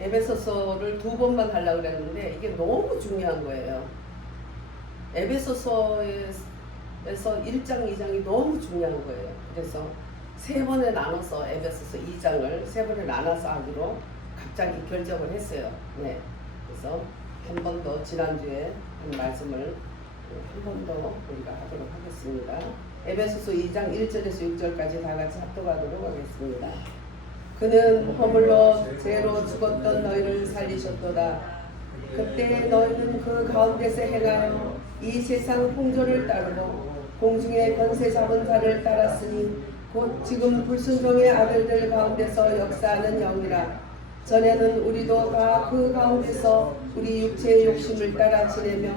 에베소서를 2번만 하려고 그랬는데 이게 너무 중요한 거예요. 에베소서에서 1장, 2장이 너무 중요한 거예요. 그래서 3번에 나눠서 에베소서 2장을 3번에 나눠서 하기로 갑자기 결정을 했어요. 네. 그래서 한 번 더 지난주에 한 말씀을 한 번 더 우리가 하도록 하겠습니다. 에베소서 2장 1절에서 6절까지 다 같이 합독하도록 하겠습니다. 그는 허물로 죄로 죽었던 너희를 살리셨도다. 그때 너희는 그 가운데서 행하여 이 세상 풍조를 따르고 공중의 권세 잡은 자를 따랐으니 곧 지금 불순종의 아들들 가운데서 역사하는 영이라. 전에는 우리도 다 그 가운데서 우리 육체의 욕심을 따라 지내며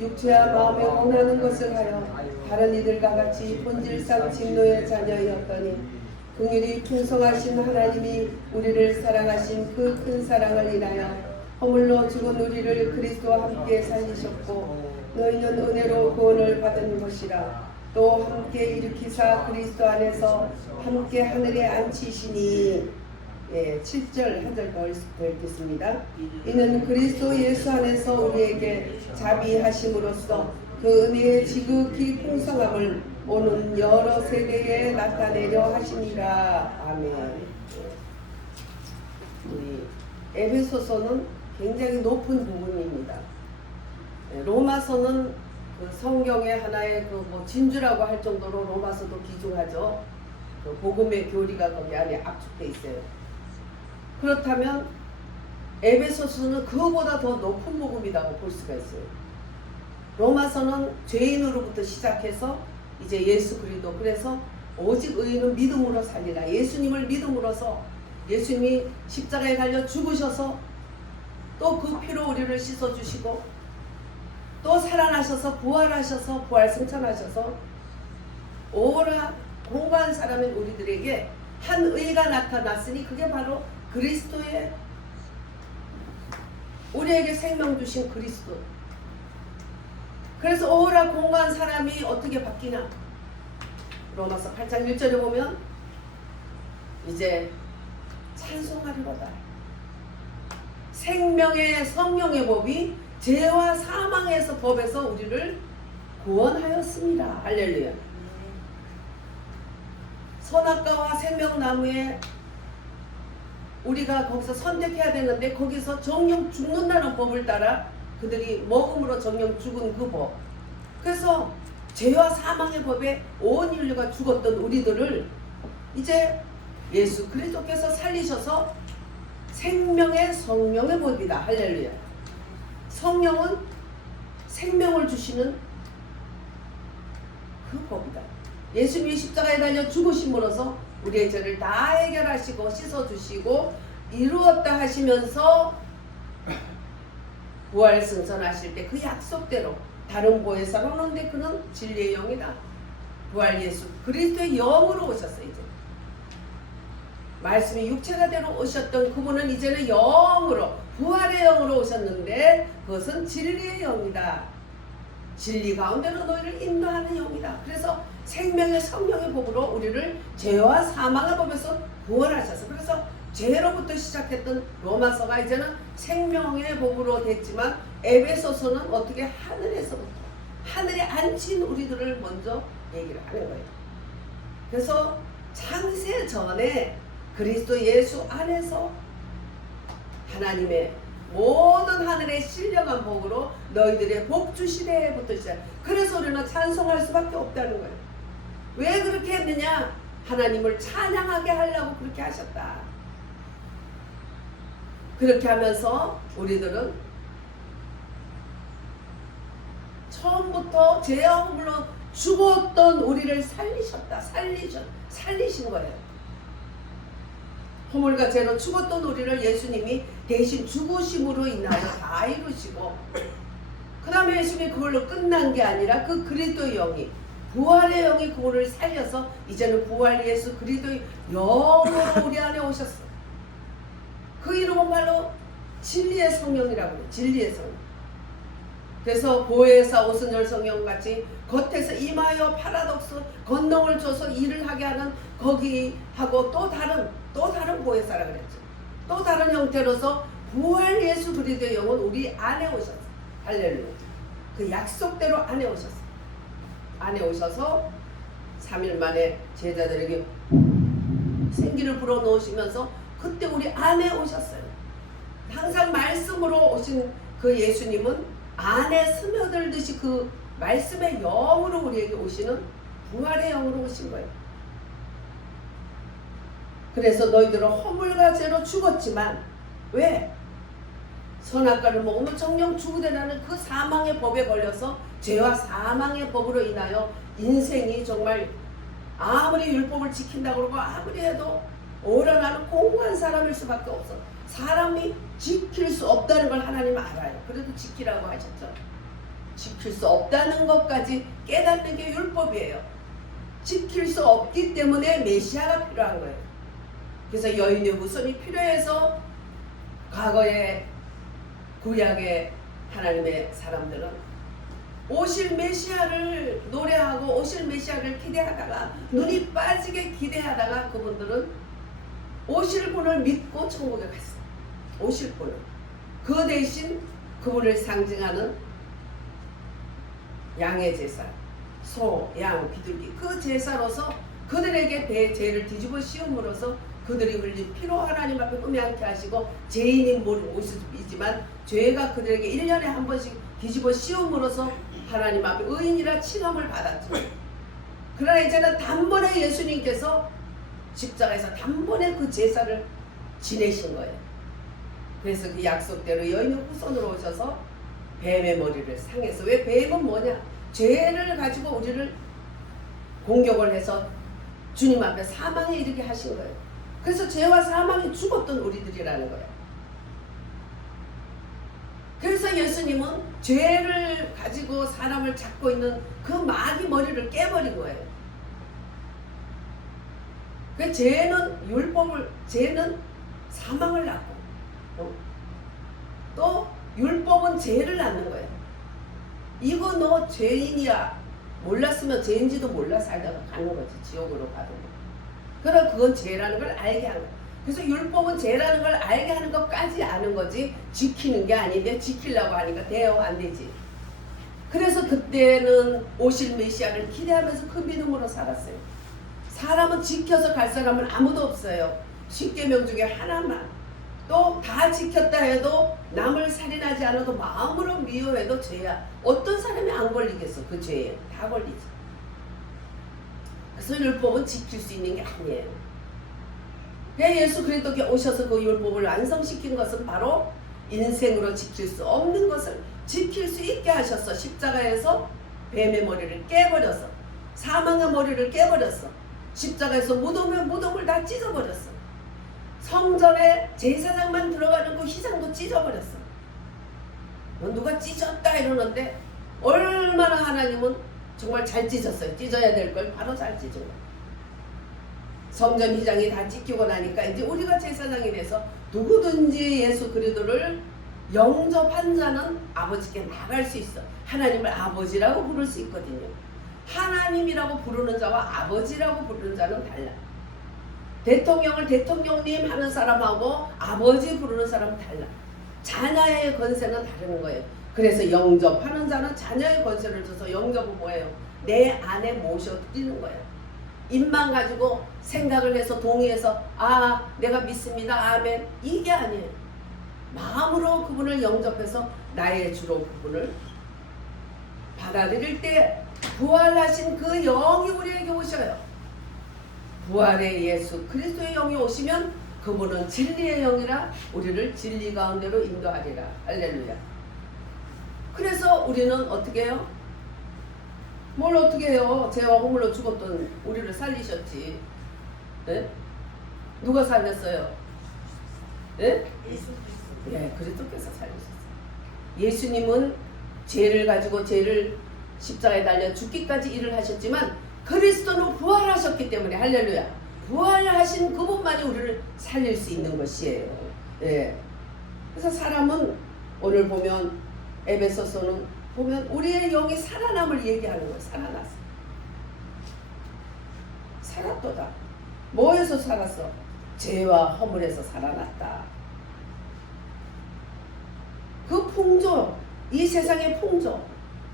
육체와 마음에 원하는 것을 하여 다른 이들과 같이 본질상 진노의 자녀였더니 긍휼히 풍성하신 하나님이 우리를 사랑하신 그 큰 사랑을 인하여 허물로 죽은 우리를 그리스도와 함께 살리셨고 너희는 은혜로 구원을 받은 것이라. 또 함께 일으키사 그리스도 안에서 함께 하늘에 앉히시니. 7절 한 절 더 읽겠습니다. 이는 그리스도 예수 안에서 우리에게 자비하심으로써 그 은혜의 지극히 풍성함을 오는 여러 세대에 나타내려 하시니라. 아멘. 우리 에베소서는 굉장히 높은 부분입니다. 로마서는 그 성경의 하나의 그 뭐 진주라고 할 정도로 로마서도 귀중하죠. 그 복음의 교리가 거기 안에 압축돼 있어요. 그렇다면 에베소서는 그거보다 더 높은 복음이라고 볼 수가 있어요. 로마서는 죄인으로부터 시작해서 이제 예수 그리스도, 그래서 오직 의인은 믿음으로 살리라. 예수님을 믿음으로써 예수님이 십자가에 달려 죽으셔서 또 그 피로 우리를 씻어주시고 또 살아나셔서 부활하셔서 부활 승천하셔서 오라 공고한 사람인 우리들에게 한 의가 나타났으니 그게 바로 그리스도의 우리에게 생명 주신 그리스도. 그래서 오라 공고한 사람이 어떻게 바뀌나? 로마서 8장 1절에 보면 이제 찬송하리로다. 생명의 성령의 법이 죄와 사망에서 법에서 우리를 구원하였습니다. 할렐루야. 선악과와 생명나무에 우리가 거기서 선택해야 되는데 거기서 정령 죽는다는 법을 따라 그들이 먹음으로 정령 죽은 그 법. 그래서 죄와 사망의 법에 온 인류가 죽었던 우리들을 이제 예수 그리스도께서 살리셔서 생명의 성령의 법이다. 할렐루야. 성령은 생명을 주시는 그 법이다. 예수님이 십자가에 달려 죽으심으로써 우리의 죄를 다 해결하시고 씻어주시고 이루었다 하시면서 부활 승천하실 때 그 약속대로 다른 보혜사로 오는데 그는 진리의 영이다. 부활 예수 그리스도의 영으로 오셨어요. 이제 말씀이 육체가 되러 오셨던 그분은 이제는 영으로 부활의 영으로 오셨는데 그것은 진리의 영이다. 진리 가운데로 너희를 인도하는 영이다. 그래서 생명의 성령의 법으로 우리를 죄와 사망의 법에서 구원하셔서, 그래서 죄로부터 시작했던 로마서가 이제는 생명의 법으로 됐지만 에베소서는 어떻게 하늘에서부터 하늘에 앉힌 우리들을 먼저 얘기를 하는 거예요. 그래서 창세 전에 그리스도 예수 안에서 하나님의 모든 하늘의 신령한 복으로 너희들의 복주 시대부터 시작. 그래서 우리는 찬송할 수밖에 없다는 거예요. 왜 그렇게 했느냐? 하나님을 찬양하게 하려고 그렇게 하셨다. 그렇게 하면서 우리들은 처음부터 죄와 허물로 죽었던 우리를 살리셨다. 살리신 거예요. 허물과 죄로 죽었던 우리를 예수님이 대신 죽으심으로 인하여 다 이루시고, 그 다음에 예수님이 그걸로 끝난 게 아니라 그 그리스도의 영이, 부활의 영이 그거를 살려서 이제는 부활 예수 그리스도의 영으로 우리 안에 오셨어. 그 이름은 바로 진리의 성령이라고 해요. 진리의 성령. 그래서 보혜사 오순절 성령 같이 겉에서 임하여 파라독스 권능을 줘서 일을 하게 하는 거기하고 또 다른 보혜사라 그랬죠. 또 다른 형태로서 부활 예수 그리스도의 영은 우리 안에 오셨어. 할렐루야. 그 약속대로 안에 오셨어. 안에 오셔서 3일 만에 제자들에게 생기를 불어넣으시면서 그때 우리 안에 오셨어요. 항상 말씀으로 오신 그 예수님은 안에 스며들듯이 그 말씀의 영으로 우리에게 오시는 부활의 영으로 오신 거예요. 그래서 너희들은 허물과 죄로 죽었지만 왜? 선악과를 먹으면 정령 죽으리라는 그 사망의 법에 걸려서 죄와 사망의 법으로 인하여 인생이 정말 아무리 율법을 지킨다고 그러고 아무리 해도 오려나는 공고한 사람일 수밖에 없어. 사람이 지킬 수 없다는 걸 하나님은 알아요. 그래도 지키라고 하셨죠. 지킬 수 없다는 것까지 깨닫는 게 율법이에요. 지킬 수 없기 때문에 메시아가 필요한 거예요. 그래서 여인의 후손이 필요해서 과거에 구약의 하나님의 사람들은 오실 메시아를 노래하고 오실 메시아를 기대하다가 눈이 빠지게 기대하다가 그분들은 오실 분을 믿고 천국에 갔어요. 오실 분을. 그 대신 그분을 상징하는 양의 제사, 소, 양, 비둘기 그 제사로서 그들에게 죄를 뒤집어 씌움으로써 그들이 흘린 피로 하나님 앞에 음양케 하시고 죄인인 모습이지만 죄가 그들에게 1년에 한 번씩 뒤집어 씌움으로써 하나님 앞에 의인이라 칭함을 받았죠. 그러나 이제는 단번에 예수님께서 십자가에서 단번에 그 제사를 지내신 거예요. 그래서 그 약속대로 여인의 후손으로 오셔서 뱀의 머리를 상해서, 왜 뱀은 뭐냐? 죄를 가지고 우리를 공격을 해서 주님 앞에 사망에 이르게 하신 거예요. 그래서 죄와 사망에 죽었던 우리들이라는 거예요. 그래서 예수님은 죄를 가지고 사람을 잡고 있는 그 마귀 머리를 깨버린 거예요. 그 죄는 사망을 낳고 또 율법은 죄를 낳는 거예요. 이거 너 죄인이야. 몰랐으면 죄인지도 몰라 살다가 가는 거지. 지옥으로 가는 거. 그러나 그건 죄라는 걸 알게 하는 거예요. 그래서 율법은 죄라는 걸 알게 하는 것까지 아는 거지 지키는 게 아닌데 지키려고 하니까 돼요? 안 되지. 그래서 그때는 오실 메시아를 기대하면서 그 믿음으로 살았어요. 사람은 지켜서 갈 사람은 아무도 없어요. 10계명 중에 하나만. 또 다 지켰다 해도 남을 살인하지 않아도 마음으로 미워해도 죄야. 어떤 사람이 안 걸리겠어? 그 죄에 다 걸리지. 그래서 율법은 지킬 수 있는 게 아니에요. 예수 그리스도께 오셔서 그 율법을 완성시킨 것은 바로 인생으로 지킬 수 없는 것을 지킬 수 있게 하셨어. 십자가에서 뱀의 머리를 깨버렸어. 사망의 머리를 깨버렸어. 십자가에서 무덤을 다 찢어버렸어. 성전에 제사장만 들어가는 그 희장도 찢어버렸어. 누가 찢었다 이러는데 얼마나 하나님은 정말 잘 찢었어요. 찢어야 될 걸 바로 잘 찢은 거예요. 성전 휘장이 다 찢기고 나니까 이제 우리가 제사장이 돼서 누구든지 예수 그리스도를 영접한 자는 아버지께 나갈 수 있어. 하나님을 아버지라고 부를 수 있거든요. 하나님이라고 부르는 자와 아버지라고 부르는 자는 달라. 대통령을 대통령님 하는 사람하고 아버지 부르는 사람은 달라. 자녀의 권세는 다른 거예요. 그래서 영접하는 자는 자녀의 권세를 줘서 영접은 뭐예요? 내 안에 모셔드리는 거예요. 입만 가지고 생각을 해서 동의해서 내가 믿습니다. 아멘. 이게 아니에요. 마음으로 그분을 영접해서 나의 주로 그분을 받아들일 때 부활하신 그 영이 우리에게 오셔요. 부활의 예수 그리스도의 영이 오시면 그분은 진리의 영이라 우리를 진리 가운데로 인도하리라. 할렐루야. 그래서 우리는 어떻게 해요? 뭘 어떻게 해요? 죄와 허물로 죽었던 우리를 살리셨지. 네? 누가 살렸어요? 네? 예, 그리스도께서 살리셨어요. 예수님은 죄를 가지고 죄를 십자가에 달려 죽기까지 일을 하셨지만 그리스도는 부활하셨기 때문에 할렐루야. 부활하신 그분만이 우리를 살릴 수 있는 것이에요. 예. 그래서 사람은 오늘 보면 에베소서는 보면 우리의 영이 살아남을 얘기하는 거예요. 살아났어. 살았도다. 뭐에서 살았어? 죄와 허물에서 살아났다. 풍조, 이 세상의 풍조,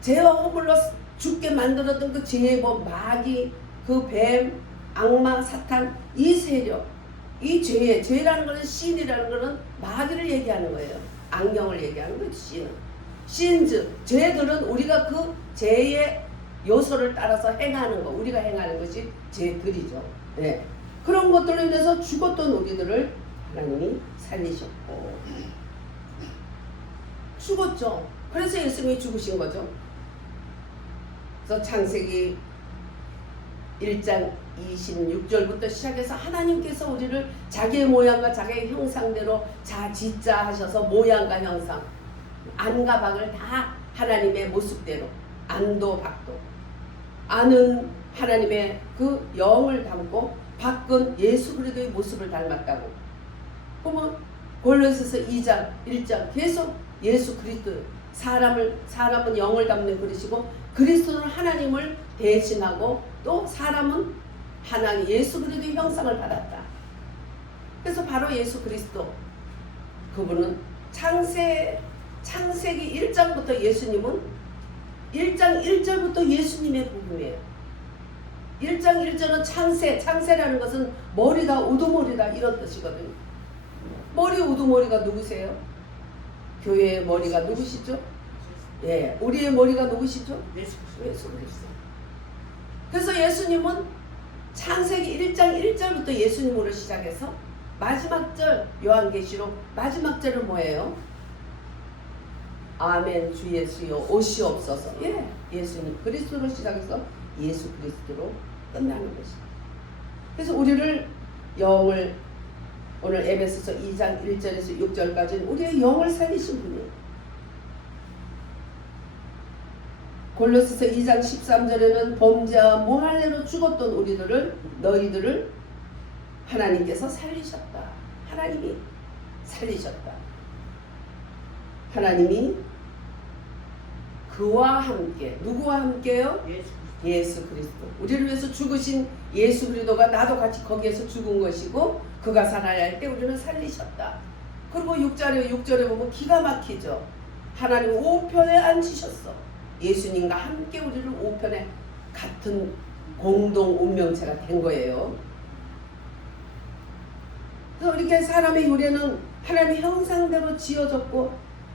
죄와 허물로 죽게 만들었던 그 죄의 법, 마귀, 그 뱀, 악마, 사탄, 이 세력, 이 죄라는 것은 신이라는 것은 마귀를 얘기하는 거예요. 악령을 얘기하는 거예요. 신즈, 죄들은 우리가 그 죄의 요소를 따라서 행하는 거, 우리가 행하는 것이 죄들이죠. 네. 그런 것들로 인해서 죽었던 우리들을 하나님이 살리셨고, 죽었죠. 그래서 예수님이 죽으신 거죠. 그래서 창세기 1장 26절부터 시작해서 하나님께서 우리를 자기의 모양과 자기의 형상대로 자지자 하셔서 모양과 형상, 안과 박을 다 하나님의 모습대로, 안도 박도, 안은 하나님의 그 영을 담고 박은 예수 그리스도의 모습을 닮았다고. 그러면 골로새서 2장 1장 계속 예수 그리스도, 사람은 영을 담는 그릇이고 그리스도는 하나님을 대신하고 또 사람은 하나님 예수 그리스도의 형상을 받았다. 그래서 바로 예수 그리스도, 그분은 창세기 1장부터 예수님은 1장 1절부터 예수님의 부분이에요. 1장 1절은 창세라는 것은 머리다, 우두머리다 이런 뜻이거든요. 머리, 우두머리가 누구세요? 교회의 머리가 누구시죠? 예, 우리의 머리가 누구시죠? 예수 그리스도. 그래서 예수님은 창세기 1장 1절부터 예수님으로 시작해서 마지막 절, 요한계시록 마지막 절은 뭐예요? 아멘 주 예수여 오시옵소서. 예, 예수님 그리스도로 시작해서 예수 그리스도로 끝나는 것이다. 그래서 우리를 영을, 오늘 에베소서 2장 1절에서 6절까지는 우리의 영을 살리신 분이에요. 골로새서 2장 13절에는 범죄와 모할례로 죽었던 너희들을 하나님께서 살리셨다. 하나님이 살리셨다. 하나님이 그와 함께, 누구와 함께요? 예수 그리스도. 우리를 위해서 죽으신 예수 그리스도가 나도 같이 거기에서 죽은 것이고 그가 살아야 할 때 우리는 살리셨다. 그리고 6절에 보면 기가 막히죠. 하나님 우편에 앉히셨어. 예수님과 함께 우리를 우편에 같은 공동 운명체가 된 거예요. 그래서 이렇게 사람의 유래는 하나님의 형상대로 지어졌고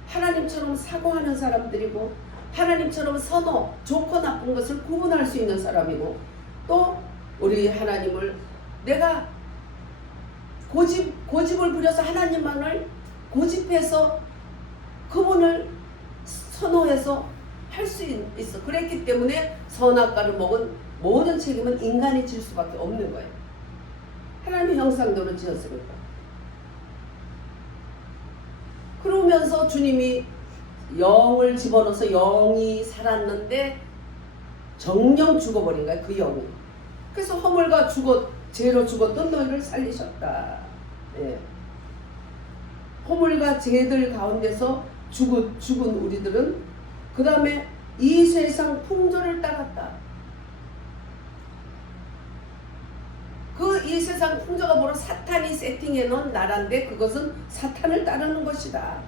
하나님처럼 사고하는 사람들이고 하나님처럼 선호, 좋고 나쁜 것을 구분할 수 있는 사람이고 또 우리 하나님을 내가 고집을 부려서 하나님만을 고집해서 그분을 선호해서 할 수 있어. 그랬기 때문에 선악과를 먹은 모든 책임은 인간이 질 수밖에 없는 거예요. 하나님의 형상대로 지었으니까. 그러면서 주님이 영을 집어넣어서 영이 살았는데 정령 죽어버린 거야, 그 영이. 그래서 허물과 죄로 죽었던 너희를 살리셨다. 예. 허물과 죄들 가운데서 죽은 우리들은 그 다음에 이 세상 풍조를 따랐다. 그 이 세상 풍조가 바로 사탄이 세팅해 놓은 나라인데 그것은 사탄을 따르는 것이다.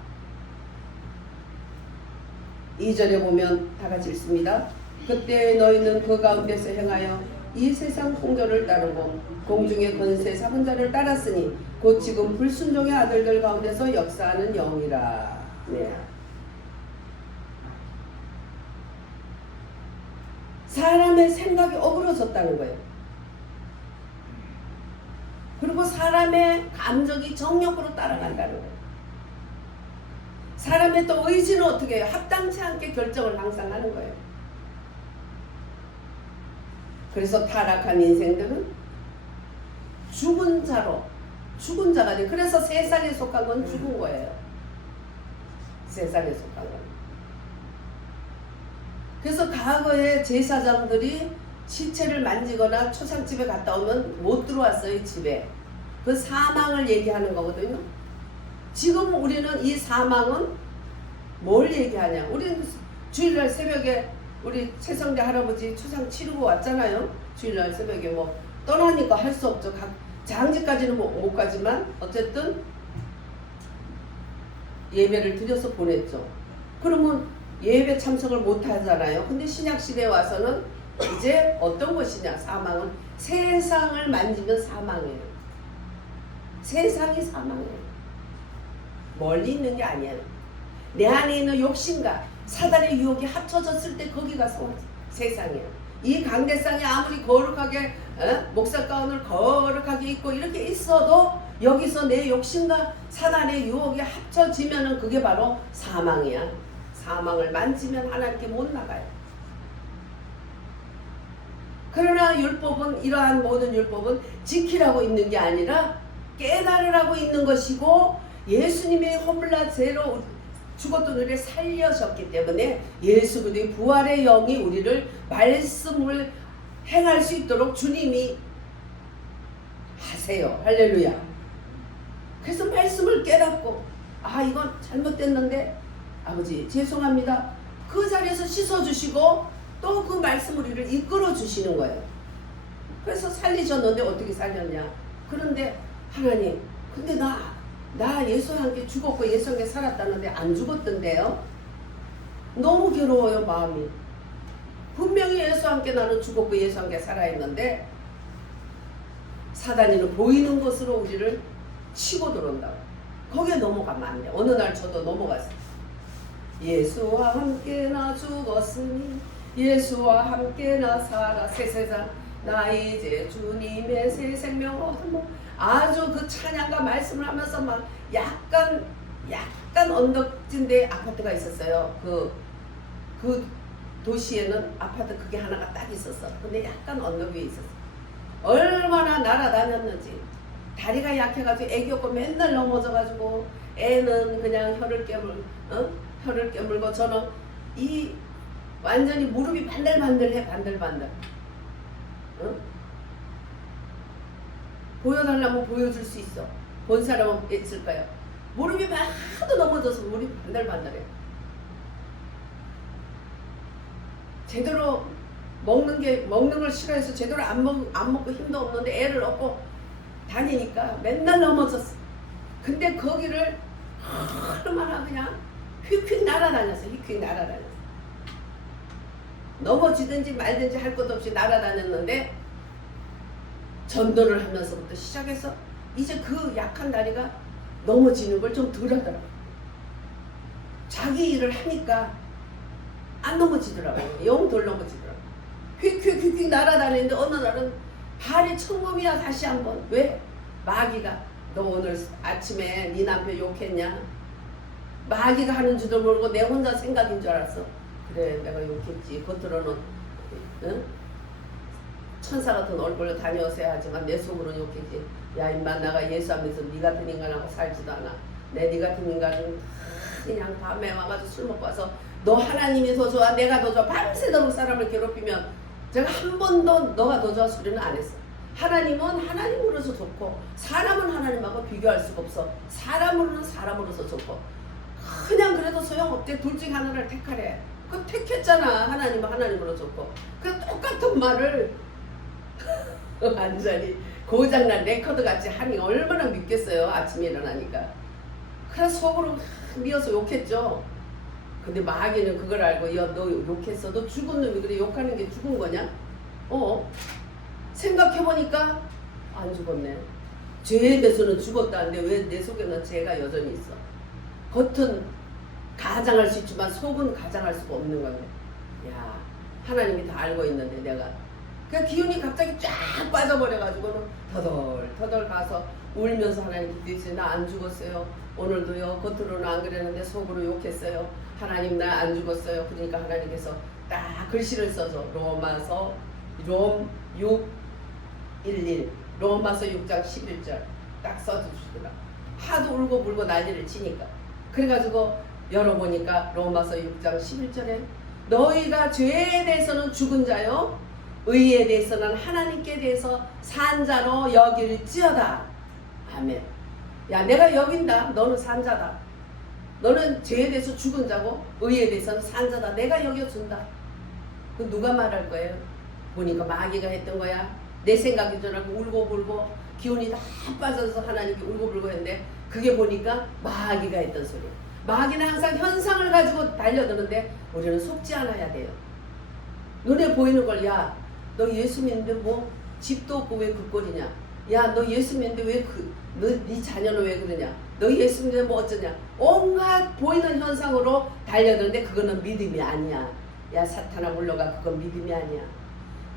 2절에 보면 다 같이 읽습니다. 그때 너희는 그 가운데서 행하여 이 세상 풍조를 따르고 공중의 권세 잡은 자를 따랐으니 곧 지금 불순종의 아들들 가운데서 역사하는 영이라. 네. 사람의 생각이 어그러졌다는 거예요. 그리고 사람의 감정이 정욕으로 따라간다는 거예요. 사람의 또 의지는 어떻게 해요? 합당치 않게 결정을 항상 하는 거예요. 그래서 타락한 인생들은 죽은 자가 돼. 그래서 세상에 속한 건 죽은 거예요. 세상에 속한 건. 그래서 과거에 제사장들이 시체를 만지거나 초상집에 갔다 오면 못 들어왔어요, 집에. 그 사망을 얘기하는 거거든요. 지금 우리는 이 사망은 뭘 얘기하냐. 우리는 주일날 새벽에 우리 최성대 할아버지 초상 치르고 왔잖아요. 주일날 새벽에 뭐 떠나니까 할 수 없죠. 장지까지는 못 가지만 어쨌든 예배를 드려서 보냈죠. 그러면 예배 참석을 못 하잖아요. 근데 신약 시대에 와서는 이제 어떤 것이냐? 사망은 세상을 만지면 사망이에요. 세상이 사망이에요. 멀리 있는 게 아니에요. 내 안에 있는 욕심과 사단의 유혹이 합쳐졌을 때 거기가 세상이에요. 이 강대상이 아무리 거룩하게 목사 가운을 거룩하게 입고 이렇게 있어도 여기서 내 욕심과 사단의 유혹이 합쳐지면은 그게 바로 사망이야. 사망을 만지면 하나님께 못 나가요. 그러나 율법은, 이러한 모든 율법은 지키라고 있는 게 아니라 깨달으라고 있는 것이고, 예수님의 허물나 죄로 죽었던 우리를 살려셨기 때문에 예수 그리스도의 부활의 영이 우리를 말씀을 행할 수 있도록 주님이 하세요. 할렐루야. 그래서 말씀을 깨닫고, 아 이건 잘못됐는데 아버지 죄송합니다. 그 자리에서 씻어주시고 또 그 말씀 우리를 이끌어 주시는 거예요. 그래서 살리셨는데 어떻게 살렸냐? 그런데 하나님, 근데 나 예수와 함께 죽었고 예수와 함께 살았다는데 안 죽었던데요? 너무 괴로워요, 마음이. 분명히 예수와 함께 나는 죽었고 예수와 함께 살아있는데 사단이는 보이는 것으로 우리를 치고 들어온다고. 거기에 넘어가면 안 돼. 어느 날 저도 넘어갔어요. 예수와 함께 나 죽었으니 예수와 함께 나 살아 새 세상 나 이제 주님의 새 생명 얻은 아주 그 찬양과 말씀을 하면서 막 약간 언덕진데 아파트가 있었어요. 그 도시에는 아파트 그게 하나가 딱 있었어. 근데 약간 언덕 위에 있었어. 얼마나 날아다녔는지. 다리가 약해가지고 애기 없고 맨날 넘어져가지고 애는 그냥 혀를 깨물고 저는 이 완전히 무릎이 반들반들해. 반들반들. 보여달라면 보여줄 수 있어. 본 사람은 있을까요? 무릎이 하도 넘어져서 무릎이 반들반들해. 제대로 먹는 걸 싫어해서 제대로 안 먹고 힘도 없는데 애를 얻고 다니니까 맨날 넘어졌어. 근데 거기를 얼마나 그냥 휙휙 날아다녔어. 넘어지든지 말든지 할 것 없이 날아다녔는데 전도를 하면서부터 시작해서 이제 그 약한 다리가 넘어지는 걸 좀 덜 하더라고. 자기 일을 하니까 안 넘어지더라고요. 영 덜 넘어지더라고요. 휙휙 날아다니는데 어느 날은 발이 천금이야. 다시 한번. 왜? 마귀가 너 오늘 아침에 네 남편 욕했냐? 마귀가 하는 줄도 모르고 내 혼자 생각인 줄 알았어. 그래 내가 욕했지. 겉으로는 천사 같은 얼굴로 다녀오세요 하지만 내 속으로는 욕했지. 야 임마 나가 예수 하면서 네 같은 인간하고 살지도 않아. 네 같은 인간은 그냥 밤에 와가지고 술 먹고 와서 너 하나님이 더 좋아 내가 더 좋아 밤새도록 사람을 괴롭히면 제가 한 번도 너가 더 좋아 소리는 안 했어. 하나님은 하나님으로서 좋고 사람은 하나님하고 비교할 수가 없어. 사람으로는 사람으로서 좋고 그냥 그래도 소용없대. 둘 중에 하나를 택하래. 그 택했잖아. 하나님은 하나님으로 좋고. 그 똑같은 말을 완전히 고장난 레코드 같이 하니 얼마나 믿겠어요. 아침에 일어나니까. 그래서 속으로 미어서 욕했죠. 근데 마귀는 그걸 알고 야 너 욕했어. 너 죽은 놈이 그래 욕하는 게 죽은 거냐? 생각해보니까 안 죽었네. 죄에 대해서는 죽었다는데 왜 내 속에는 죄가 여전히 있어. 겉은 가장할 수 있지만 속은 가장할 수가 없는 거네. 야 하나님이 다 알고 있는데 내가 그 기운이 갑자기 쫙 빠져버려가지고는 터덜 가서 울면서 하나님 기도했어요. 나 안 죽었어요. 오늘도요 겉으로는 안 그랬는데 속으로 욕했어요. 하나님 나 안 죽었어요. 그러니까 하나님께서 딱 글씨를 써서 로마서 6:11 로마서 6장 11절 딱 써주시더라. 하도 울고 불고 난리를 치니까 그래가지고 열어보니까 로마서 6장 11절에 너희가 죄에 대해서는 죽은 자요 의에 대해서는 하나님께 대해서 산 자로 여길지어다. 아멘. 야 내가 여긴다. 너는 산 자다. 너는 죄에 대해서 죽은 자고 의에 대해서는 산 자다. 내가 여겨준다. 그 누가 말할 거예요? 보니까 마귀가 했던 거야. 내 생각인 줄 알고 울고 불고 기운이 다 빠져서 하나님께 울고 불고 했는데 그게 보니까 마귀가 했던 소리야. 마귀는 항상 현상을 가지고 달려드는데 우리는 속지 않아야 돼요. 눈에 보이는 걸, 야, 너 예수 믿는데 뭐 집도 없고 왜 그 꼴이냐? 야, 너 예수 믿는데 왜 네 자녀는 왜 그러냐? 너 예수 믿는데 뭐 어쩌냐? 온갖 보이는 현상으로 달려드는데 그거는 믿음이 아니야. 야, 사탄아 물러가. 그건 믿음이 아니야.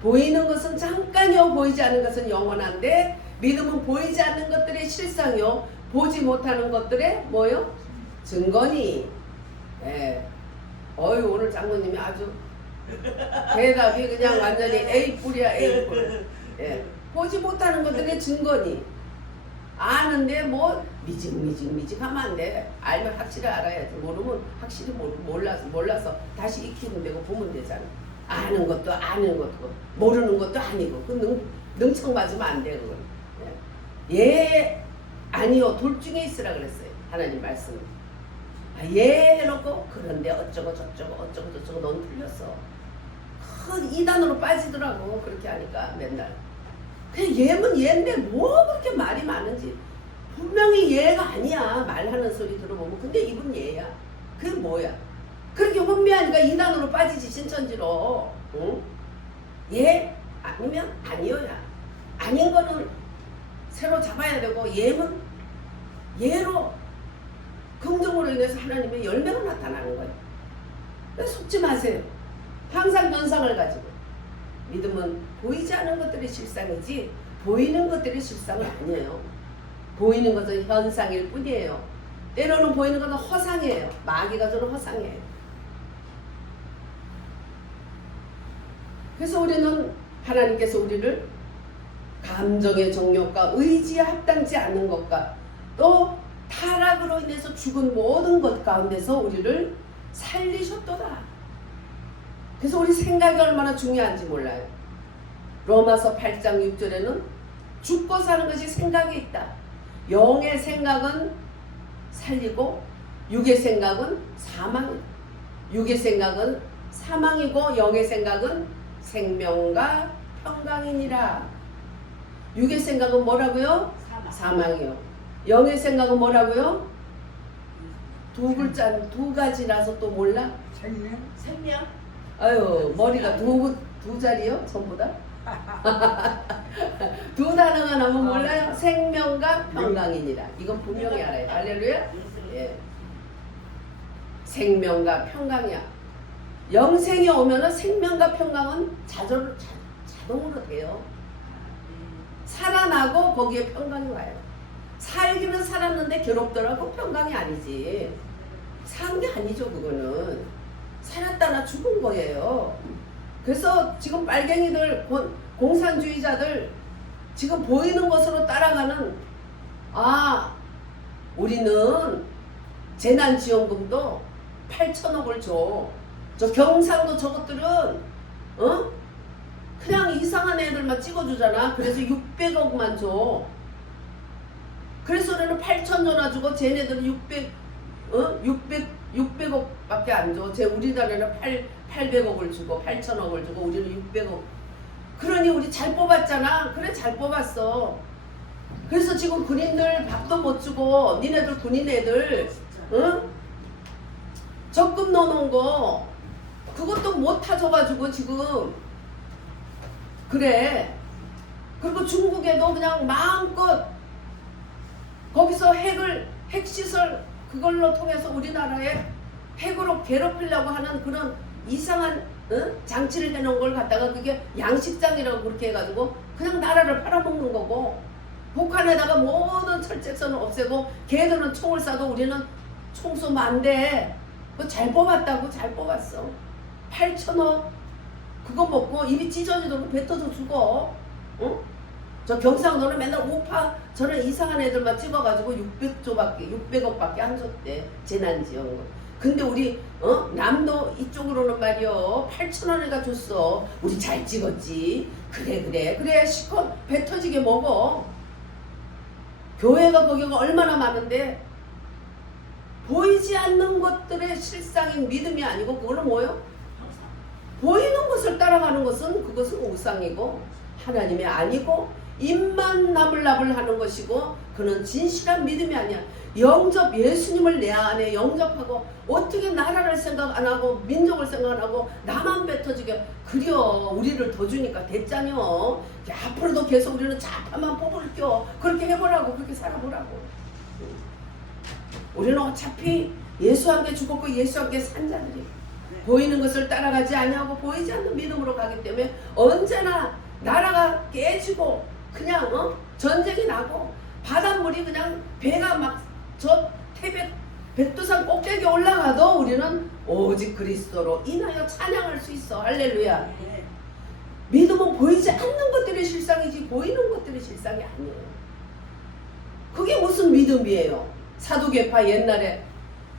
보이는 것은 잠깐이요, 보이지 않는 것은 영원한데 믿음은 보이지 않는 것들의 실상이요, 보지 못하는 것들의 뭐요? 증거니. 예. 어유 오늘 장모님이 아주 대답이 그냥 완전히 A뿔이야, A뿔. 예. 보지 못하는 것들의 증거니. 아는데 뭐 미직 하면 안 돼. 알면 확실히 알아야지. 모르면 확실히 몰라서 다시 익히면 되고 보면 되잖아. 아는 것도 아는 것도 모르는 것도 아니고 그 능청 맞으면 안 돼. 그건. 예, 아니요, 둘 중에 있으라 그랬어요. 하나님 말씀. 예 해놓고 그런데 어쩌고 저쩌고 넌 틀렸어. 큰 이단으로 빠지더라고. 그렇게 하니까 맨날. 그냥 예면 예인데 뭐 그렇게 말이 많은지. 분명히 예가 아니야. 말하는 소리 들어보면. 근데 이분 예야. 그게 뭐야? 그렇게 혼미하니까 이단으로 빠지지, 신천지로. 응? 예? 아니면 아니어야. 아닌 거는 새로 잡아야 되고, 예면 예로 긍정으로 인해서 하나님의 열매가 나타나는 거예요. 그래서 속지 마세요. 항상 현상을 가지고. 믿음은 보이지 않은 것들이 실상이지 보이는 것들이 실상은 아니에요. 보이는 것은 현상일 뿐이에요. 때로는 보이는 것은 허상이에요. 마귀가 주는 허상이에요. 그래서 우리는 하나님께서 우리를 감정의 정욕과 의지에 합당치 않는 것과 또 타락으로 인해서 죽은 모든 것 가운데서 우리를 살리셨도다. 그래서 우리 생각이 얼마나 중요한지 몰라요. 로마서 8장 6절에는 죽고 사는 것이 생각에 있다. 영의 생각은 살리고 육의 생각은 사망이다. 육의 생각은 사망이고 영의 생각은 생명과 평강이니라. 육의 생각은 뭐라고요? 사망이요. 영의 생각은 뭐라고요? 두 가지라서 또 몰라? 생명. 아유, 머리가 두 자리요? 전부 다? 두 단어가 나면 몰라요? 생명과 평강이니라. 이건 분명히 알아요. 할렐루야? 예. 생명과 평강이야. 영생이 오면은 생명과 평강은 자동으로 돼요. 살아나고 거기에 평강이 와요. 살기는 살았는데 괴롭더라고. 평강이 아니지. 산 게 아니죠. 그거는 살았다나 죽은 거예요. 그래서 지금 빨갱이들, 공산주의자들 지금 보이는 것으로 따라가는, 우리는 재난지원금도 8천억을 줘. 저 경상도 저것들은 그냥 이상한 애들만 찍어주잖아. 그래서 600억만 줘. 그래서 우리는 8천 줘가지고 쟤네들은 600억밖에 안 줘. 우리나라는 800억을 주고 8천억을 주고 우리는 600억. 그러니 우리 잘 뽑았잖아. 그래, 잘 뽑았어. 그래서 지금 군인들 밥도 못 주고 니네들 군인 애들 적금 넣어놓은 거 그것도 못 타줘가지고 지금 그래. 그리고 중국에도 그냥 마음껏 거기서 핵시설 그걸로 통해서 우리나라에 핵으로 괴롭히려고 하는 그런 이상한 장치를 해놓은 걸 갖다가 그게 양식장이라고 그렇게 해가지고 그냥 나라를 팔아먹는 거고, 북한에다가 모든 철책선을 없애고 걔들은 총을 쏴도 우리는 총 쏘면 안 돼. 그거 잘 뽑았다고. 잘 뽑았어. 8천억 그거 먹고 입이 찢어지도록 뱉어서 죽어. 응? 저 경상도는 맨날 우파 저런 이상한 애들만 찍어가지고 600억밖에 안 줬대. 재난지원금. 근데 우리 남도 이쪽으로는 말이요 8천원에가 줬어. 우리 잘 찍었지. 그래 실컷 배 터지게 먹어. 교회가 거기가 얼마나 많은데 보이지 않는 것들의 실상인 믿음이 아니고 그거는 뭐요? 보이는 것을 따라가는 것은 그것은 우상이고 하나님이 아니고 입만 나불나불 하는 것이고 그는 진실한 믿음이 아니야. 영접, 예수님을 내 안에 영접하고 어떻게 나라를 생각 안 하고 민족을 생각 안 하고 나만 뱉어지게 그려 우리를 더 주니까 됐잖여. 앞으로도 계속 우리는 좌파만 뽑을게요. 그렇게 해보라고. 그렇게 살아보라고. 우리는 어차피 예수와 함께 죽었고 예수와 함께 산 자들이 보이는 것을 따라가지 아니하고 보이지 않는 믿음으로 가기 때문에 언제나 나라가 깨지고 그냥 전쟁이 나고 바닷물이 그냥 배가 막 저 태백 백두산 꼭대기에 올라가도 우리는 오직 그리스도로 인하여 찬양할 수 있어. 할렐루야. 믿음은 보이지 않는 것들이 실상이지 보이는 것들이 실상이 아니에요. 그게 무슨 믿음이에요? 사두개파 옛날에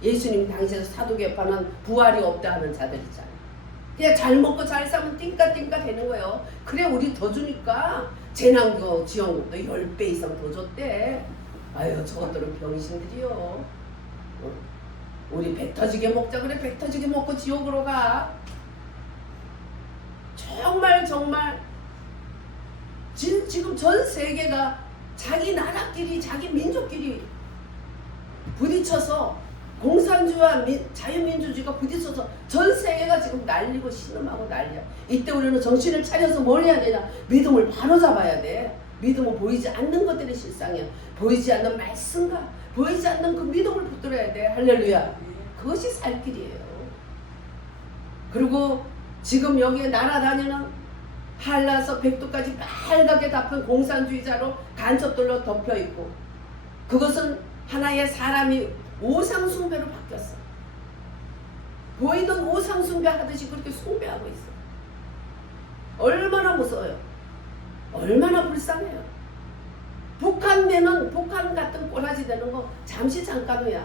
예수님 당시에서 사두개파는 부활이 없다 하는 자들 있잖아요. 그냥 잘 먹고 잘 살면 띵까띵까 되는 거예요. 그래 우리 더 주니까 재난도 지원금도 10배 이상 더 줬대. 아유 저것들은 병신들이요. 우리 배 터지게 먹자 그래. 배 터지게 먹고 지옥으로 가. 정말 지금 전 세계가 자기 나라끼리 자기 민족끼리 부딪혀서 공산주의와 자유민주주의가 부딪혀서 전 세계가 지금 난리고 신음하고 난리야. 이때 우리는 정신을 차려서 뭘 해야 되냐? 믿음을 바로잡아야 돼. 믿음은 보이지 않는 것들이 실상이야. 보이지 않는 말씀과 보이지 않는 그 믿음을 붙들어야 돼. 할렐루야. 그것이 살 길이에요. 그리고 지금 여기에 날아다니는 한라서 백두까지 빨갛게 덮은 공산주의자로 간첩들로 덮여있고 그것은 하나의 사람이 우상숭배로 바뀌었어. 보이던 우상숭배 하듯이 그렇게 숭배하고 있어. 얼마나 무서워요. 얼마나 불쌍해요. 북한 같은 꼬라지 되는 거 잠시 잠깐 후야.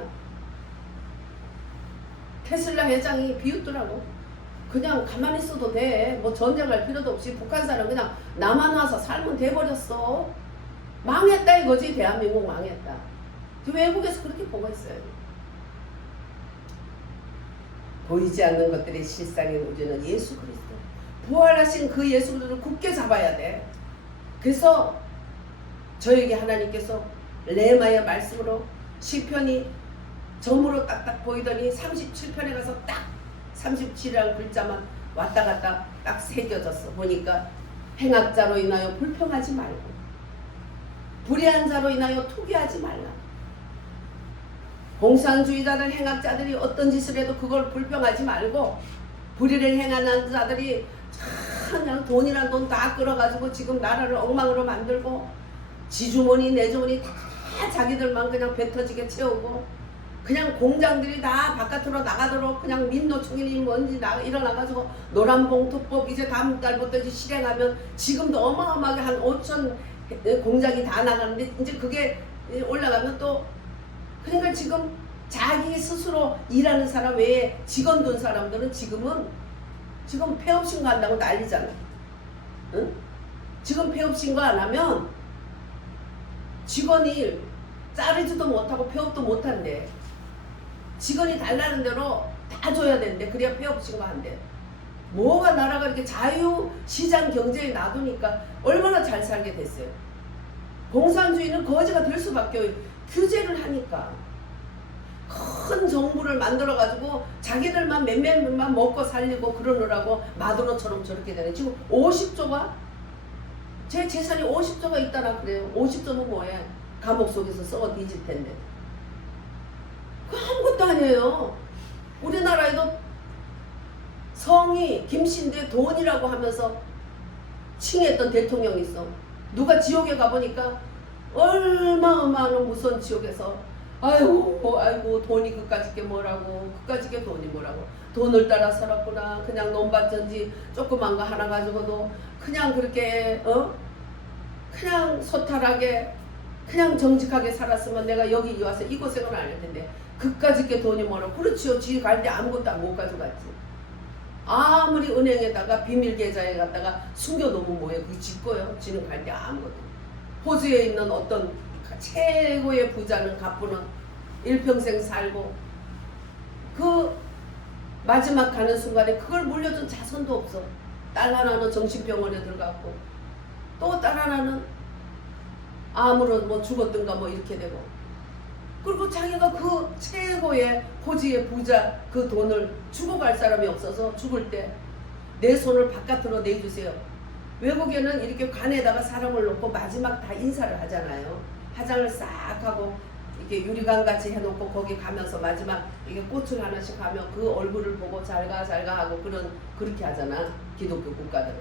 테슬라 회장이 비웃더라고. 그냥 가만히 있어도 돼. 뭐 전쟁할 필요도 없이 북한 사람 그냥 남한 와서 살면 돼버렸어. 망했다 이거지. 대한민국 망했다. 외국에서 그렇게 보고 있어요. 보이지 않는 것들이 실상인 우리는 예수 그리스도 부활하신 그 예수 그리스도를 굳게 잡아야 돼. 그래서 저에게 하나님께서 레마의 말씀으로 시편이 점으로 딱딱 보이더니 37편에 가서 딱 37이라는 글자만 왔다 갔다 딱 새겨졌어. 보니까 행악자로 인하여 불평하지 말고 불의한 자로 인하여 투기하지 말라. 공산주의자들 행악자들이 어떤 짓을 해도 그걸 불평하지 말고 불의를 행하는 자들이 그냥 돈이란 돈 다 끌어가지고 지금 나라를 엉망으로 만들고 지주머니 내주머니 다 자기들만 그냥 배 터지게 채우고 그냥 공장들이 다 바깥으로 나가도록 그냥 민노총이니 뭔지 일어나가지고 노란봉투법 이제 다음 달부터 이제 실행하면 지금도 어마어마하게 한 5천 공장이 다 나가는데 이제 그게 올라가면 또 그러니까 지금 자기 스스로 일하는 사람 외에 직원 둔 사람들은 지금 폐업 신고한다고 난리잖아. 응? 지금 폐업 신고 안 하면 직원이 자르지도 못하고 폐업도 못한대. 직원이 달라는 대로 다 줘야 된대. 그래야 폐업 신고한대. 뭐가 나라가 이렇게 자유시장 경제에 놔두니까 얼마나 잘 살게 됐어요. 공산주의는 거지가 될 수밖에 규제를 하니까 큰 정부를 만들어가지고 자기들만 몇몇만 먹고 살리고 그러느라고 마두로처럼 저렇게 되네. 지금 50조가 제 재산이 50조가 있다라 그래요. 50조는 뭐해? 감옥 속에서 썩어 뒤질 텐데. 그 아무것도 아니에요. 우리나라에도 성이 김씨인데 돈이라고 하면서 칭했던 대통령이 있어. 누가 지옥에 가보니까 얼마나 무서운 지옥에서 아이고 돈이 그까짓 게 뭐라고 그까짓 게 돈이 뭐라고 돈을 따라 살았구나. 그냥 논밭전지 조그만 거 하나 가지고도 그냥 그렇게 그냥 소탈하게 그냥 정직하게 살았으면 내가 여기 와서 이 고생을 안 할 텐데 그까짓 게 돈이 뭐라고. 그렇지요. 지 갈 때 아무것도 못 가져갔지. 아무리 은행에다가 비밀 계좌에 갖다가 숨겨놓으면 뭐예요. 그게 지 거예요. 지는 갈 때 아무것도. 호주에 있는 어떤 최고의 부자는 갑부는 일평생 살고 그 마지막 가는 순간에 그걸 물려준 자손도 없어. 딸 하나는 정신병원에 들어갔고 또 딸 하나는 암으로 뭐 죽었든가 뭐 이렇게 되고. 그리고 자기가 그 최고의 호지의 부자 그 돈을 주고 갈 사람이 없어서 죽을 때 내 손을 바깥으로 내주세요. 외국에는 이렇게 관에다가 사람을 놓고 마지막 다 인사를 하잖아요. 화장을 싹 하고 이렇게 유리관 같이 해놓고 거기 가면서 마지막 이게 꽃을 하나씩 하면 그 얼굴을 보고 잘가 하고 그렇게 하잖아. 기독교 국가들은.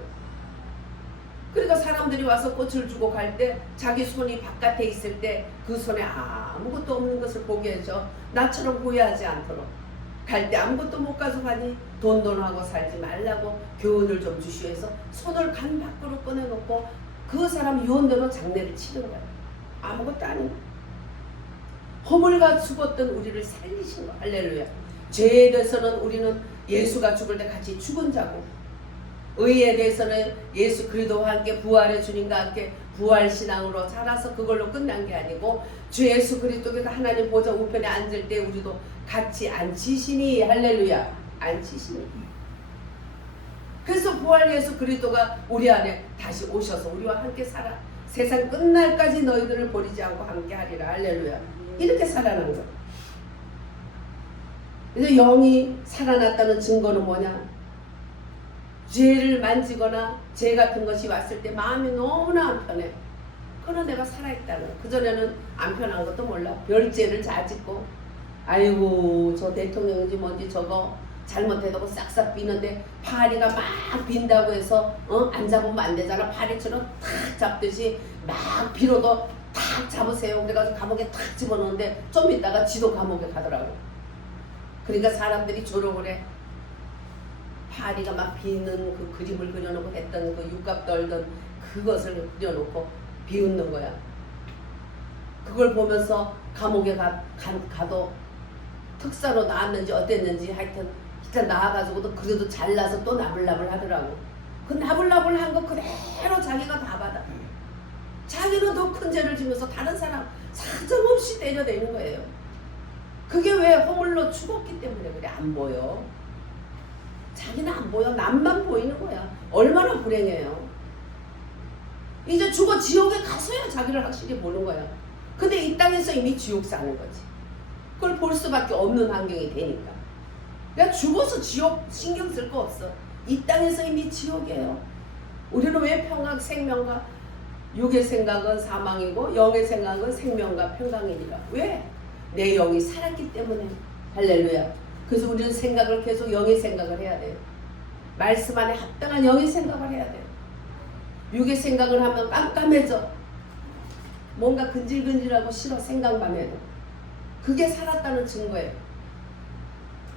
그러니까 사람들이 와서 꽃을 주고 갈 때 자기 손이 바깥에 있을 때 그 손에 아무것도 없는 것을 보게 해줘. 나처럼 후회하지 않도록. 갈 때 아무것도 못 가져가니 돈하고 살지 말라고 교훈을 좀 주시해서 손을 간 밖으로 꺼내놓고 그 사람 유언대로 장례를 치른 거야. 아무것도 아니고. 허물과 죽었던 우리를 살리신 거. 할렐루야. 죄에 대해서는 우리는 예수가 죽을 때 같이 죽은 자고, 의에 대해서는 예수 그리스도와 함께 부활의 주님과 함께 부활신앙으로 자라서 그걸로 끝난 게 아니고, 주 예수 그리스도께서 하나님 보좌 우편에 앉을 때 우리도 같이 앉히시니. 할렐루야. 앉히시니. 그래서 부활 예수 그리스도가 우리 안에 다시 오셔서 우리와 함께 살아 세상 끝날까지 너희들을 버리지 않고 함께 하리라. 할렐루야. 이렇게 살아난 거야. 그래서 영이 살아났다는 증거는 뭐냐? 죄를 만지거나 죄 같은 것이 왔을 때 마음이 너무나 안 편해. 그러나 내가 살아있다는 거야. 그전에는 안 편한 것도 몰라. 별죄를 다 짓고, 아이고 저 대통령인지 뭔지 저거 잘못해도 싹싹 비는데 파리가 막 빈다고 해서 안 잡으면 안 되잖아. 파리처럼 탁 잡듯이 막 비로도 탁 잡으세요. 그래가지고 감옥에 탁 집어넣는데 좀 있다가 지도 감옥에 가더라고. 그러니까 사람들이 조롱을 해. 파리가 막 비는 그 그림을 그려놓고 했던 그 육갑 떨던 그것을 그려놓고 비웃는 거야. 그걸 보면서 감옥에 가도 특사로 나왔는지 어땠는지 하여튼 진짜 나와가지고도 그래도 잘나서 또 나불나불 하더라고. 그 나불나불한 거 그대로 자기가 다 받아. 자기는 더 큰 죄를 지면서 다른 사람 사정없이 때려대는 거예요. 그게 왜 허물로 죽었기 때문에 그래. 안 보여. 자기는 안 보여. 남만 보이는 거야. 얼마나 불행해요. 이제 죽어 지옥에 가서야 자기를 확실히 보는 거야. 근데 이 땅에서 이미 지옥 사는 거지. 그걸 볼 수밖에 없는 환경이 되니까. 그러니까 죽어서 지옥 신경 쓸 거 없어. 이 땅에서 이미 지옥이에요. 우리는 왜 평강 생명과 육의 생각은 사망이고 영의 생각은 생명과 평강이니라. 왜? 내 영이 살았기 때문에. 할렐루야. 그래서 우리는 생각을 계속 영의 생각을 해야 돼요. 말씀 안에 합당한 영의 생각을 해야 돼요. 육의 생각을 하면 깜깜해져. 뭔가 근질근질하고 싫어. 생각만 해도. 그게 살았다는 증거예요.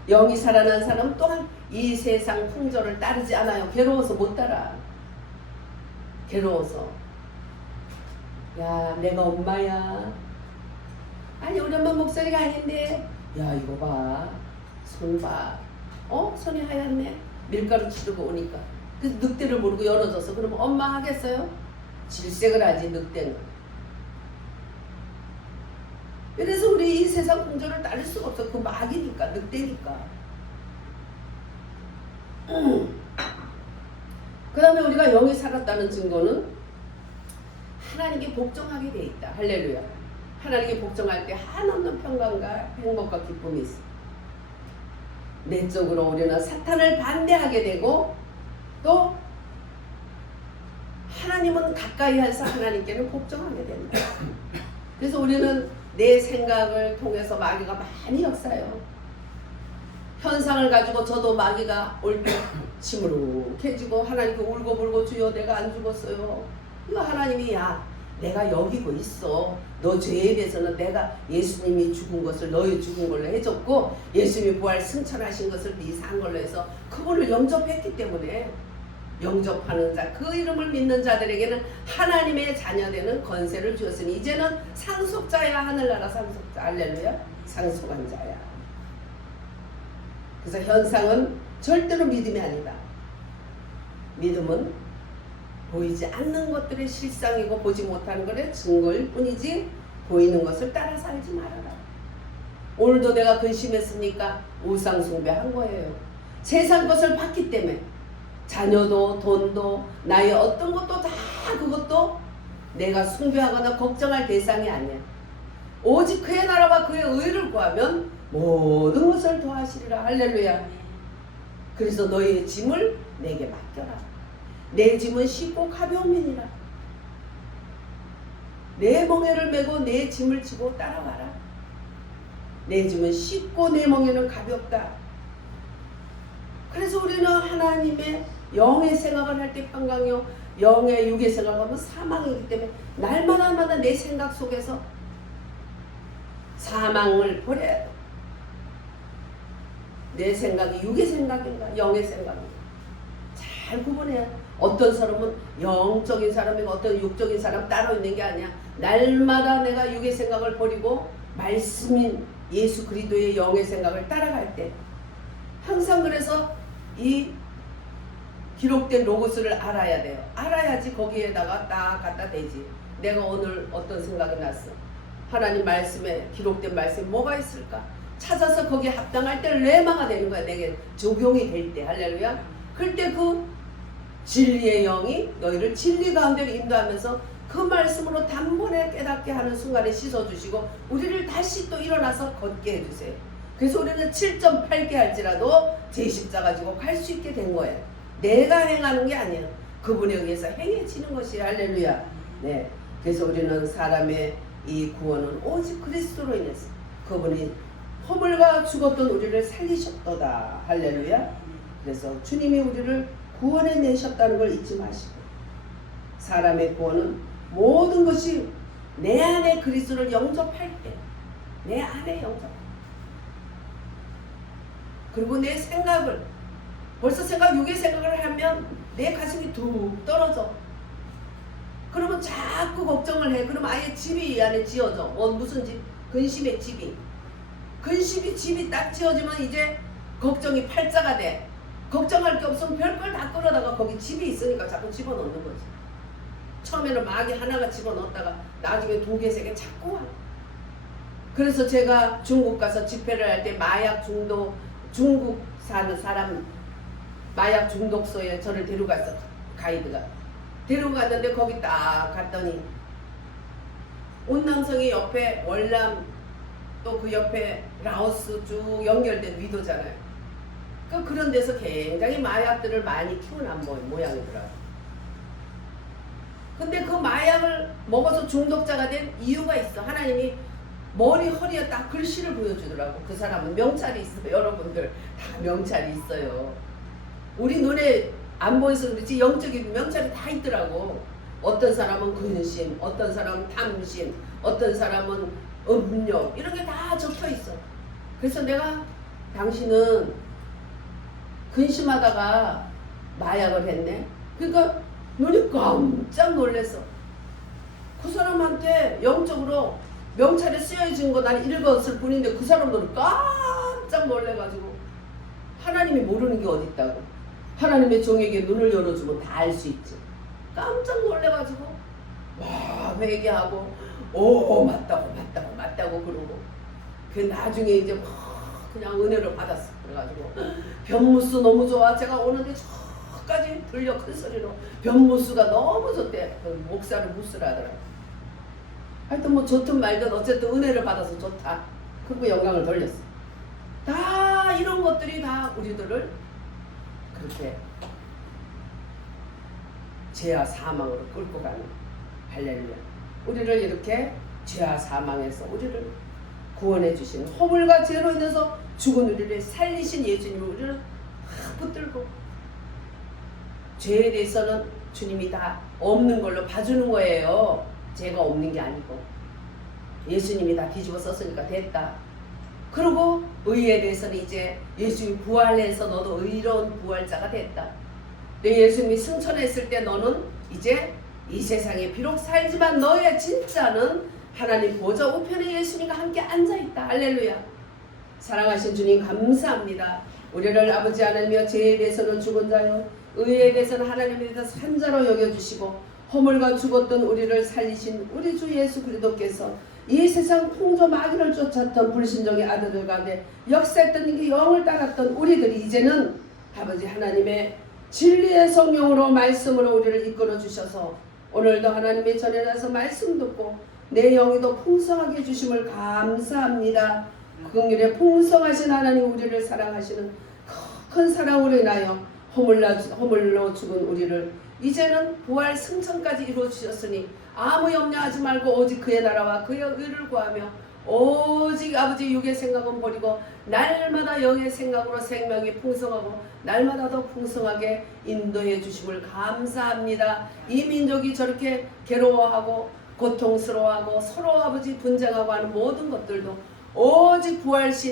영이 살아난 사람은 또한 이 세상 풍조를 따르지 않아요. 괴로워서 못 따라. 괴로워서. 야, 내가 엄마야. 아니 우리 엄마 목소리가 아닌데. 야, 이거 봐. 손 봐. 손이 하얗네. 밀가루 치르고 오니까. 그래서 늑대를 모르고 열어줘서 그러면 엄마 하겠어요? 질색을 하지 늑대는. 그래서 우리 이 세상 풍조를 따를 수가 없어. 그 마귀니까, 늑대니까. 그 다음에 우리가 영이 살았다는 증거는 하나님께 복종하게 돼 있다. 할렐루야. 하나님께 복종할 때 한없는 평강과 행복과 기쁨이 있어. 내적으로 우리는 사탄을 반대하게 되고, 또 하나님은 가까이 해서 하나님께는 복종하게 된다. 그래서 우리는 내 생각을 통해서 마귀가 많이 역사해요. 현상을 가지고 저도 마귀가 올 때 시무룩해지고 하나님께 울고불고 주여 내가 안 죽었어요. 이거 하나님이 야 내가 여기고 있어. 너 죄에 대해서는 내가 예수님이 죽은 것을 너희 죽은 걸로 해줬고 예수님이 부활 승천하신 것을 이상한 걸로 해서 그분을 영접했기 때문에 영접하는 자, 그 이름을 믿는 자들에게는 하나님의 자녀되는 권세를 주었으니 이제는 상속자야. 하늘나라 상속자. 할렐루야. 상속한 자야. 그래서 현상은 절대로 믿음이 아니다. 믿음은 보이지 않는 것들의 실상이고 보지 못하는 것의 증거일 뿐이지 보이는 것을 따라 살지 말아라. 오늘도 내가 근심했습니까? 우상 숭배한 거예요. 세상 것을 봤기 때문에 자녀도 돈도 나의 어떤 것도 다 그것도 내가 숭배하거나 걱정할 대상이 아니야. 오직 그의 나라와 그의 의를 구하면 모든 것을 도와주시리라. 할렐루야. 그래서 너희의 짐을 내게 맡겨라. 내 짐은 쉽고 가벼움이니라. 내 멍에를 메고 내 짐을 지고 따라와라. 내 짐은 쉽고 내 멍에는 가볍다. 그래서 우리는 하나님의 영의 생각을 할 때 평강이요, 영의 육의 생각하면 사망이기 때문에 날마다 내 생각 속에서 사망을 버려야 돼. 내 생각이 육의 생각인가 영의 생각인가 잘 구분해야 돼. 어떤 사람은 영적인 사람이고 어떤 육적인 사람 따로 있는 게 아니야. 날마다 내가 육의 생각을 버리고 말씀인 예수 그리스도의 영의 생각을 따라갈 때 항상 그래서 이 기록된 로고스를 알아야 돼요. 알아야지 거기에다가 딱 갖다 대지. 내가 오늘 어떤 생각이 났어. 하나님 말씀에 기록된 말씀이 뭐가 있을까? 찾아서 거기에 합당할 때 레마가 되는 거야. 내게 적용이 될 때. 할렐루야. 그럴 때 그 진리의 영이 너희를 진리 가운데로 인도하면서 그 말씀으로 단번에 깨닫게 하는 순간에 씻어주시고 우리를 다시 또 일어나서 걷게 해주세요. 그래서 우리는 7.8개 할지라도 제10자 가지고 갈 수 있게 된 거예요. 내가 행하는 게 아니에요. 그분에 의해서 행해지는 것이 할렐루야. 네. 그래서 우리는 사람의 이 구원은 오직 그리스도로 인해서 그분이 허물과 죽었던 우리를 살리셨도다. 할렐루야. 그래서 주님이 우리를 구원해 내셨다는 걸 잊지 마시고 사람의 구원은 모든 것이 내 안에 그리스도를 영접할 때 내 안에 영접 그리고 내 생각을 벌써 육의 생각을 하면 내 가슴이 툭 떨어져. 그러면 자꾸 걱정을 해. 그러면 아예 집이 이 안에 지어져. 무슨 집? 근심의 집이. 근심이 집이 딱 지어지면 이제 걱정이 팔자가 돼. 걱정할 게 없으면 별걸 다 끌어다가 거기 집이 있으니까 자꾸 집어넣는 거지. 처음에는 마귀 하나가 집어넣었다가 나중에 2개, 3개 자꾸 와. 그래서 제가 중국 가서 집회를 할 때 마약 중독, 중국 사는 사람 마약 중독소에 저를 데려갔어. 가이드가. 데려갔는데 거기 딱 갔더니 온남성이 옆에 월남 또 그 옆에 라오스 쭉 연결된 위도잖아요. 그런 데서 굉장히 마약들을 많이 키워난 모양이더라고요. 근데 그 마약을 먹어서 중독자가 된 이유가 있어. 하나님이 머리 허리에 딱 글씨를 보여주더라고. 그 사람은 명찰이 있어요. 여러분들 다 명찰이 있어요. 우리 눈에 안 보여서 그렇지 영적인 명찰이 다 있더라고. 어떤 사람은 근심, 어떤 사람은 탐심, 어떤 사람은 음욕 이런 게 다 적혀 있어. 그래서 내가 당신은 근심하다가 마약을 했네. 그러니까 눈이 깜짝 놀랐어. 그 사람한테 영적으로 명찰에 쓰여진 거 난 읽었을 뿐인데 그 사람들은 깜짝 놀래가지고 하나님이 모르는 게 어디 있다고. 하나님의 종에게 눈을 열어주면 다 알 수 있지. 깜짝 놀래가지고 막 회개하고 맞다고 그러고 그 나중에 이제 막 그냥 은혜를 받았어. 그래가지고 변무수 너무 좋아. 제가 오는데 저까지 들려 큰 소리로 변무수가 너무 좋대. 그 목사를 무스를 하더라고. 하여튼 뭐 좋든 말든 어쨌든 은혜를 받아서 좋다. 그리고 영광을 돌렸어. 다 이런 것들이 다 우리들을 그렇게 죄와 사망으로 끌고 가는 할렐루야. 우리를 이렇게 죄와 사망에서 우리를 구원해 주신 허물과 죄로 인해서 죽은 우리를 살리신 예수님을 우리는 붙들고 죄에 대해서는 주님이 다 없는 걸로 봐주는 거예요. 죄가 없는 게 아니고 예수님이 다 뒤집어 썼으니까 됐다. 그리고 의에 대해서는 이제 예수님이 부활해서 너도 의로운 부활자가 됐다. 내 예수님이 승천했을 때 너는 이제 이 세상에 비록 살지만 너의 진짜는 하나님 보좌 우편에 예수님과 함께 앉아있다. 할렐루야. 사랑하신 주님 감사합니다. 우리를 아버지 하나님이여 죄에 대해서는 죽은 자요 의에 대해서는 하나님에 대해서 산자로 여겨주시고 허물과 죽었던 우리를 살리신 우리 주 예수 그리스도께서 이 세상 풍조 마귀를 쫓았던 불신종의 아들들 가운데 역사했던 그 영을 따랐던 우리들이 이제는 아버지 하나님의 진리의 성령으로 말씀으로 우리를 이끌어 주셔서 오늘도 하나님의 전에 나서 말씀 듣고 내 영이도 풍성하게 해주심을 감사합니다. 긍휼에 풍성하신 하나님, 우리를 사랑하시는 큰 사랑으로 인하여 허물로 죽은 우리를 이제는 부활 승천까지 이루어 주셨으니 아무 염려하지 말고 오직 그의 나라와 그의 의를 구하며 오직 아버지 육의 생각은 버리고 날마다 영의 생각으로 생명이 풍성하고 날마다 더 풍성하게 인도해 주심을 감사합니다. 이 민족이 저렇게 괴로워하고 고통스러워하고 서로 아버지 분쟁하고 하는 모든 것들도 오직 부활신